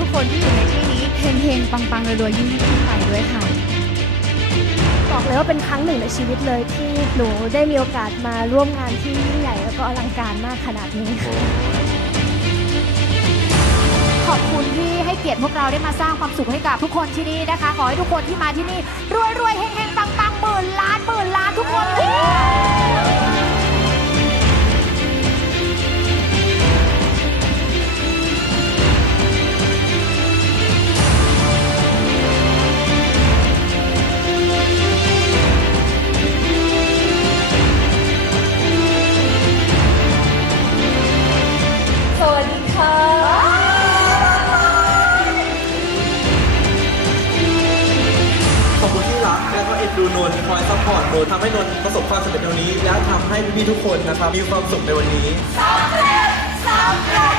ทุกๆคนที่อยู่ในที่นี้เฮงๆ ปังๆรวยๆยิ่งขึ้นไปด้วยค่ะ บอกเลยว่าเป็นครั้งหนึ่งในชีวิตเลยที่หนูได้มีโอกาสมาร่วมงานที่ยิ่งใหญ่แล้วก็อลังการมากขนาดนี้ค่ะขอบคุณที่ให้เกียรติพวกเราได้มาสร้างความสุขให้กับทุกคนที่นี่นะคะ ขอให้ทุกคนที่มาที่นี่รวยรวยๆเฮ แล้วก็เอ็นดูนนท์คอยซัพพอร์ตนนท์ทำให้นนท์ประสบความสำเร็จในวันนี้ และทำให้พี่ๆทุกคนนะครับมีความสุขในวันนี้ สำเร็จสำเร็จ